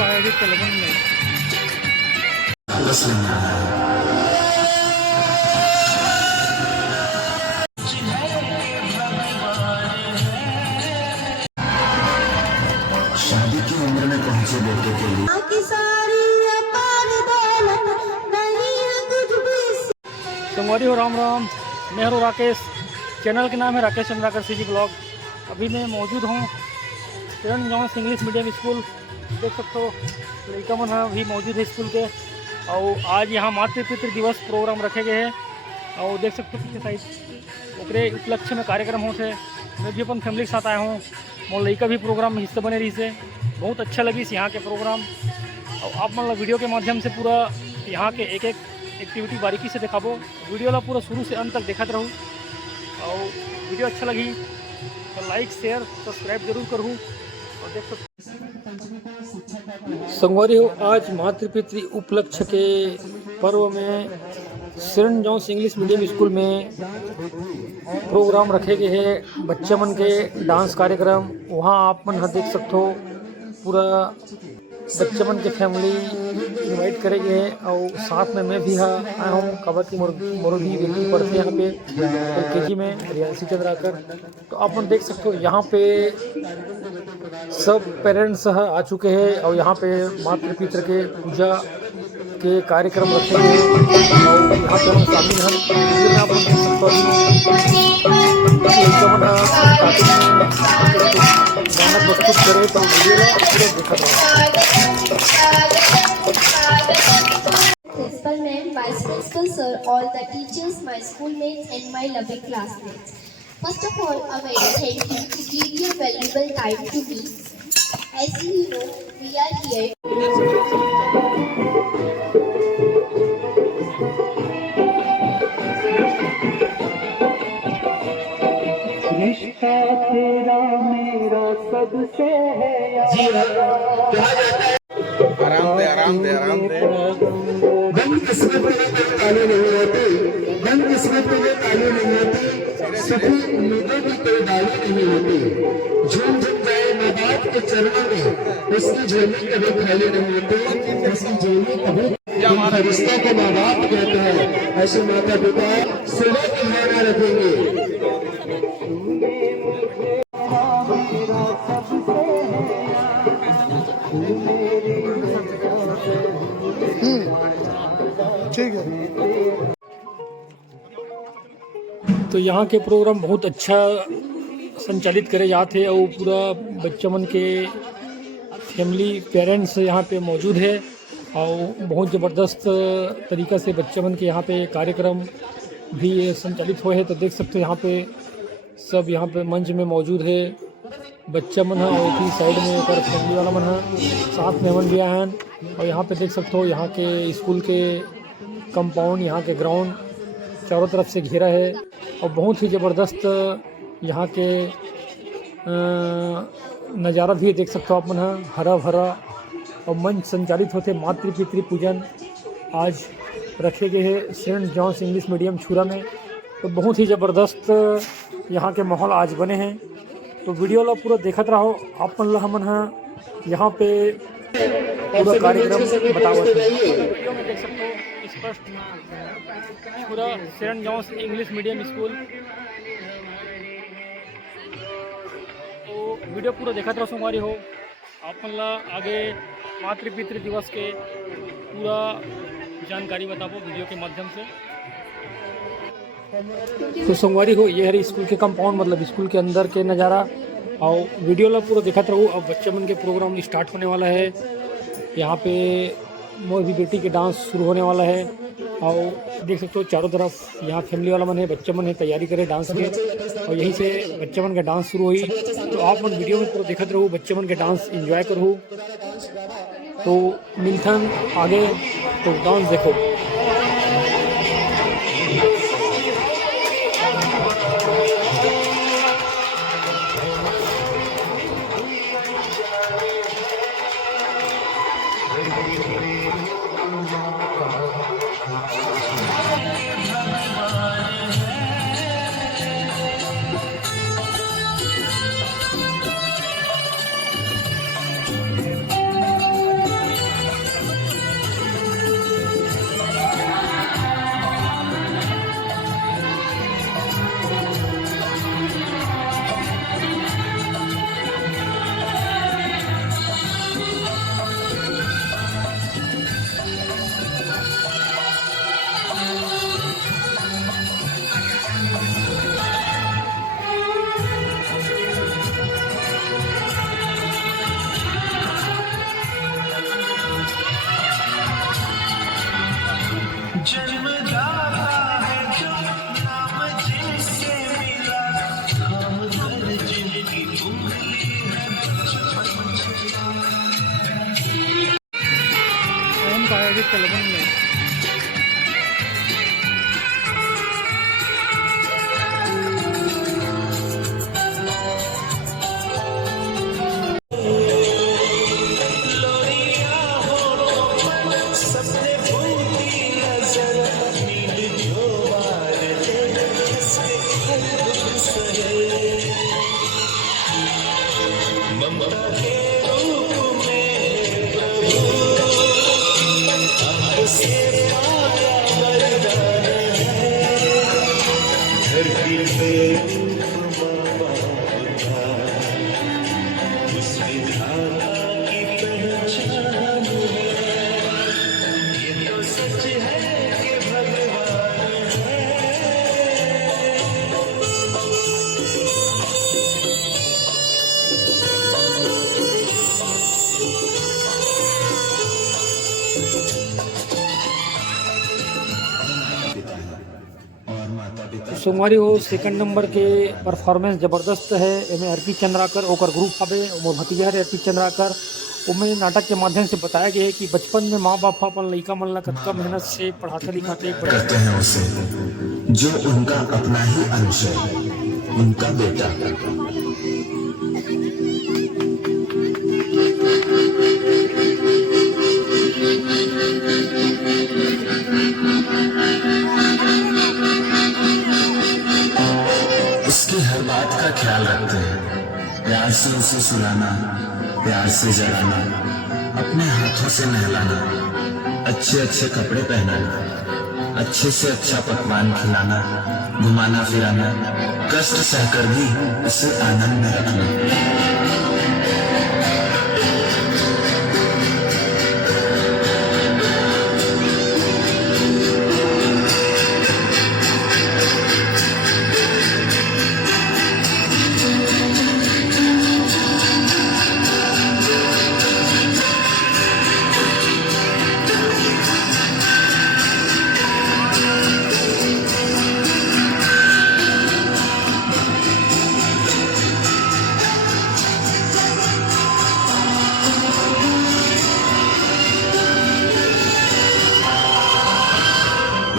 Edit telepon में शादी की उम्र में पहुंचे लड़के के लिए संगवारी हो राम राम। मैं हूँ राकेश, चैनल के नाम है राकेश चंद्राकर सीजी ब्लॉग। अभी मैं मौजूद हूँ Saint John's English medium school. देख सकते हो लड़का मन भी मौजूद है स्कूल के। और आज यहाँ मातृ पितृ दिवस प्रोग्राम रखे गए हैं। और देख सकते हो पीछे साइड ओकरे उपलक्ष्य में कार्यक्रम होते। मैं भी अपन फैमिली के साथ आया हूँ। मोर लड़का भी प्रोग्राम में हिस्सा बने रही से बहुत अच्छा लगी यहाँ के प्रोग्राम। और आप मतलब वीडियो के माध्यम से पूरा यहाँ के एक एक एक्टिविटी बारीकी से दिखाबो। वीडियो ला पूरा शुरू से अंत तक देखते रहूँ। और वीडियो अच्छा लगी तो लाइक शेयर सब्सक्राइब जरूर करूँ। और देख सकते संगवारी हो आज मातृपितृ उपलक्ष्य के पर्व में Saint John's English medium school में प्रोग्राम रखे गए हैं। बच्चे मन के डांस कार्यक्रम वहाँ आप मन देख सकते हो। पूरा बच्चे मन के फैमिली इनवाइट करे गए हैं। और साथ में मैं भी आया हूँ। काबती मोर भी बेटी पढ़ते यहाँ पे LKG में रियांशी चंद्राकर। तो आप मन देख सकते हो यहाँ पे सब पेरेंट्स आ चुके हैं। और यहाँ पे मातृ पितृ के पूजा के कार्यक्रम रखे हैं। और यहाँ पे हम शामिल हैं। वीडियो में आप लोग देख सकते गाना प्रस्तुत करे तो वीडियो पूरा देखा Principal ma'am, Vice Principal sir, all the teachers, my schoolmates and my loving classmates. First of all, a very thank you to give your valuable time to me. As you know, we are here. रिश्ता तेरा मेरा सबसे है आराम दे धन किस्मत में काले नहीं होते, धन किस्मत में काले नहीं होते, सभी उम्मीदें भी कोई डाली नहीं होती। झूम झूम जाए माँ बाप के चरणों में, उसकी झोली कभी खाली नहीं होती, उसकी झोली कभी रिश्तों को माँ बाप कहते हैं। ऐसे माता पिता सुबह की भावना रखेंगे। ठीक है। तो यहाँ के प्रोग्राम बहुत अच्छा संचालित करे जाते हैं। और पूरा बच्चा मन के फैमिली पेरेंट्स यहाँ पे मौजूद है। और बहुत ज़बरदस्त तरीक़ा से बच्चे मन के यहाँ पे कार्यक्रम भी संचालित हुए हैं। तो देख सकते हो यहाँ पे सब यहाँ पे मंच में मौजूद है। बच्चा मन है और एक ही साइड में एक और फैमिली वाला मन है, साथ में मन भी आए हैं। और यहाँ पे देख सकते हो यहाँ के स्कूल के कंपाउंड, यहाँ के ग्राउंड चारों तरफ से घेरा है। और बहुत ही ज़बरदस्त यहाँ के नज़ारा भी देख सकते हो आप मन है, हरा भरा। और मंच संचालित होते मातृ पितृ पूजन आज रखे गए हैं सेंट जॉन्स इंग्लिश मीडियम छुरा में। तो बहुत ही ज़बरदस्त यहाँ के माहौल आज बने हैं। तो वीडियो ला पूरा देखत रहो। आप मन ला हमन यहाँ पे पूरा कार्यक्रम बतावत है। वीडियो में देख सकते हो स्पष्ट पूरा Saint John's English medium school. तो वीडियो पूरा देखत रहो हमारी हो। आप मन ला आगे मातृ पितृ दिवस के पूरा जानकारी बताबो वीडियो के माध्यम से। तो संगवारी हो ये है स्कूल के कंपाउंड, मतलब स्कूल के अंदर के नज़ारा। और वीडियो ला पूरा दिखाते रहो। अब बच्चे मन के प्रोग्राम स्टार्ट होने वाला है। यहाँ पे मोर भी बेटी के डांस शुरू होने वाला है। और देख सकते हो चारों तरफ यहाँ फैमिली वाला मन है, बच्चे मन है तैयारी करे डांस के। और यहीं से बच्चे मन का डांस शुरू हुई। तो आप मन वीडियो में पूरा दिखाते रहो, बच्चे मन के डांस इंजॉय करो। तो मिलथन आगे, तो डांस देखो। विजिट कर लेबन में सोमवारी हो सेकंड नंबर के परफॉर्मेंस ज़बरदस्त है। एमें अर्पित चंद्राकर ओकर ग्रुप हवे मोर भतीजा है अर्पित चंद्राकर। उमें नाटक के माध्यम से बताया गया है कि बचपन में माँ बाप अपन लड़का मन ला कतका मेहनत से पढ़ाते लिखाते करते हैं उसे जो उनका अपना ही अंश है, उनका बेटा। उसकी हर बात का ख्याल रखते हैं, प्यार से उसे सुलाना, प्यार से जगाना, अपने हाथों से नहलाना, अच्छे अच्छे कपड़े पहनाना, अच्छे से अच्छा पकवान खिलाना, घुमाना फिराना, कष्ट सहकर भी उसे आनंद में रखना।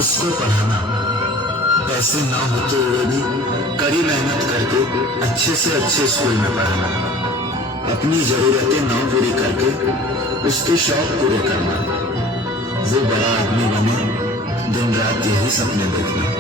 उसको पढ़ाना, पैसे ना होते हुए भी कड़ी मेहनत करके अच्छे से अच्छे स्कूल में पढ़ाना, अपनी जरूरतें ना पूरी करके उसके शौक पूरे करना, वो बड़ा आदमी बने, दिन रात यही सपने देखना।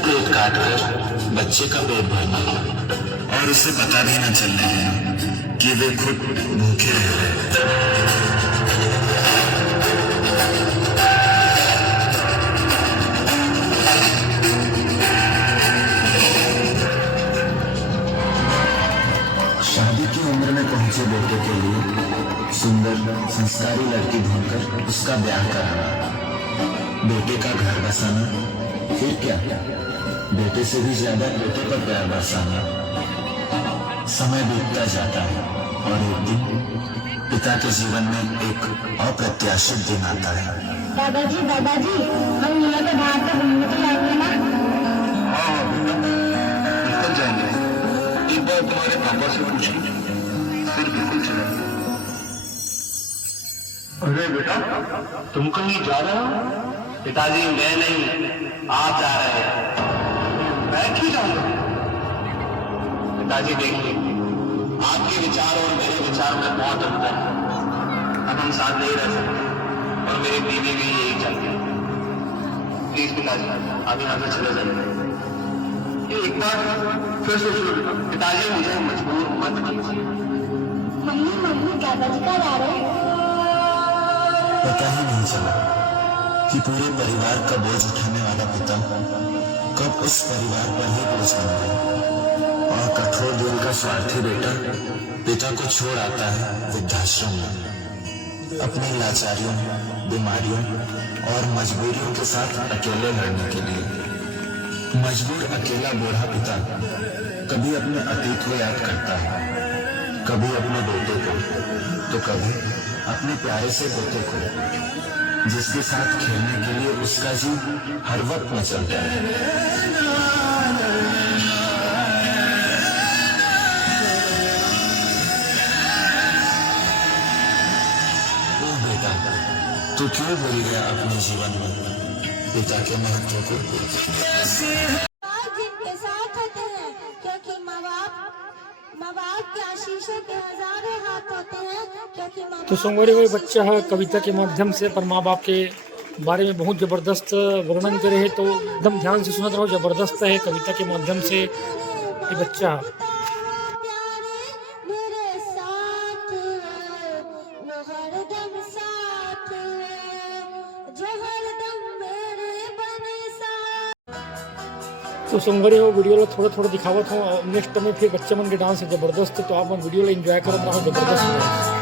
पेट काट कर बच्चे का पेट भरना और उसे पता भी न चलने देना कि वे खुद भूखे रह रहे हैं। शादी की उम्र में पहुंचे बेटे के लिए सुंदर संस्कारी लड़की ढूंढकर उसका ब्याह कराना, बेटे का घर बसाना, फिर क्या, बेटे से भी ज्यादा बेटे पर प्यार बरसाना। समय बीतता जाता है और एक दिन पिता के जीवन में एक अप्रत्याशित दिन आता है। दादाजी हम यहाँ के बाहर से घूमने तो जाएंगे ना? हाँ बिल्कुल जाएंगे। एक बार तुम्हारे पापा से पूछ लो, फिर बिल्कुल चलेंगे। अरे बेटा तुम कहीं जा रहे हो? पिताजी मैं नहीं, आप जा रहे हैं। मैं क्यों जाऊंगा? पिताजी देखिए, आपके विचार और मेरे विचार में बहुत अंतर है। अब हम साथ नहीं रह सकते और मेरी बीवी भी यही चाहती है। प्लीज पिताजी आप यहाँ से चले जाइए। एक बार फिर सोच लो बेटा। पिताजी मुझे मजबूर मत कीजिए। मम्मी दादाजी कहाँ जा रहे हैं? पता ही नहीं चला कि पूरे परिवार का बोझ उठाने वाला पिता कब उस परिवार पर ही बोझ बन गया और कठोर दिल का स्वार्थी बेटा पिता को छोड़ आता है वृद्धाश्रम में, अपनी लाचारियों, बीमारियों और मजबूरियों के साथ अकेले लड़ने के लिए। मजबूर अकेला बूढ़ा पिता कभी अपने अतीत को याद करता है, कभी अपने बेटे को तो कभी अपने प्यारे से पोते को, जिसके साथ खेलने के लिए उसका जी हर वक्त मचलता है। ओ बेटा, तू क्यों भूल गया अपने जीवन में पिता के महत्व को? जिनके साथ होते हैं, क्योंकि माँ बाप के आशीषों के हजारों हाथ होते हैं, क्योंकि तो संगवारी हुए बच्चा है कविता के माध्यम से पर माँ बाप के बारे में बहुत ज़बरदस्त वर्णन करे है, तो एकदम ध्यान से सुनते रहो। ज़बरदस्त है कविता के माध्यम से ये बच्चा। मेरे साथ वो हरदम साथ जो हरदम मेरे बने साथ। तो संगवारी हो वीडियो ला थोड़ा थोड़ा दिखावत हूँ और नेक्स्ट में फिर बच्चे मन के डांस है ज़बरदस्त, तो आप वीडियो ला एंजॉय करते रहो। ज़बरदस्त डांस।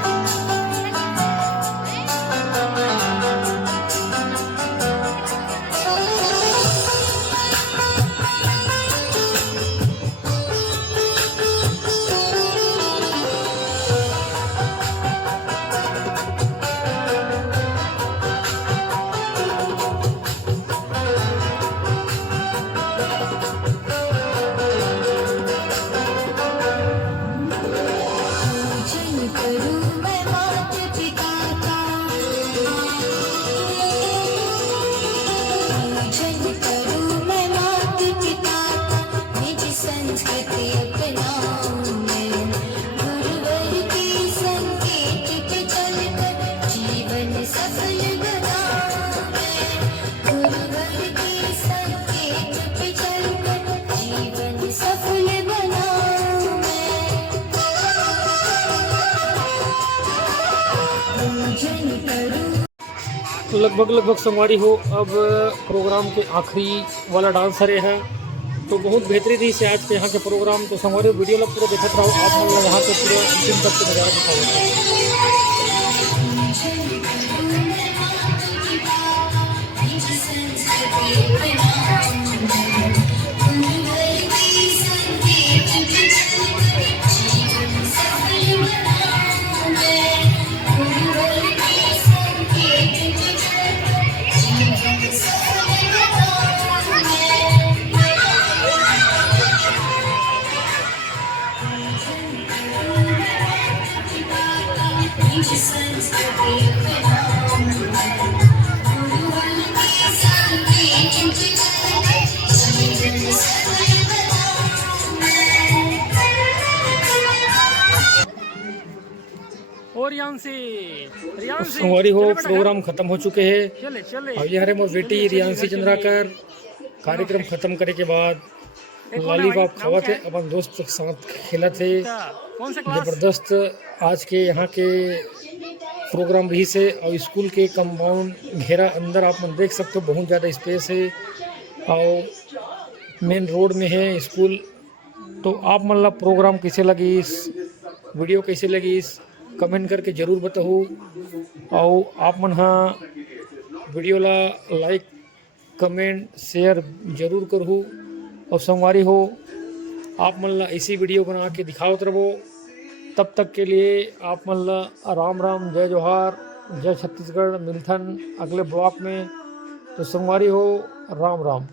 लगभग संगवारी हो अब प्रोग्राम के आखिरी वाला डांसर है, तो बहुत बेहतरीन रही से आज के यहाँ के प्रोग्राम। तो संगवारी वीडियो ला पूरा देखते रहो, आप मन यहाँ पे पूरा अंतिम तक के नज़ारा दिखाओ। और रियांशी हो प्रोग्राम खत्म हो चुके हैं। अब ये हरे मोर बेटी रियांशी चंद्राकर कार्यक्रम खत्म करे के बाद लॉलीपॉप खावा थे, अपन दोस्त के साथ खेला थे। ज़बरदस्त आज के यहाँ के प्रोग्राम रही से। और स्कूल के कंपाउंड घेरा अंदर आप मन देख सकते हो, बहुत ज़्यादा स्पेस है और मेन रोड में है स्कूल। तो आप मन ला प्रोग्राम कैसे लगी, इस वीडियो कैसे लगी, इस कमेंट करके ज़रूर बताओ। और आप मन हाँ वीडियो ला लाइक कमेंट शेयर ज़रूर करो। और संगवारी हो आप मन ला ऐसी वीडियो बना के दिखावत रहो। तब तक के लिए आप मन ला राम राम, जय जोहार, जय छत्तीसगढ़। मिलथन अगले ब्लॉग में। तो संगवारी हो राम राम।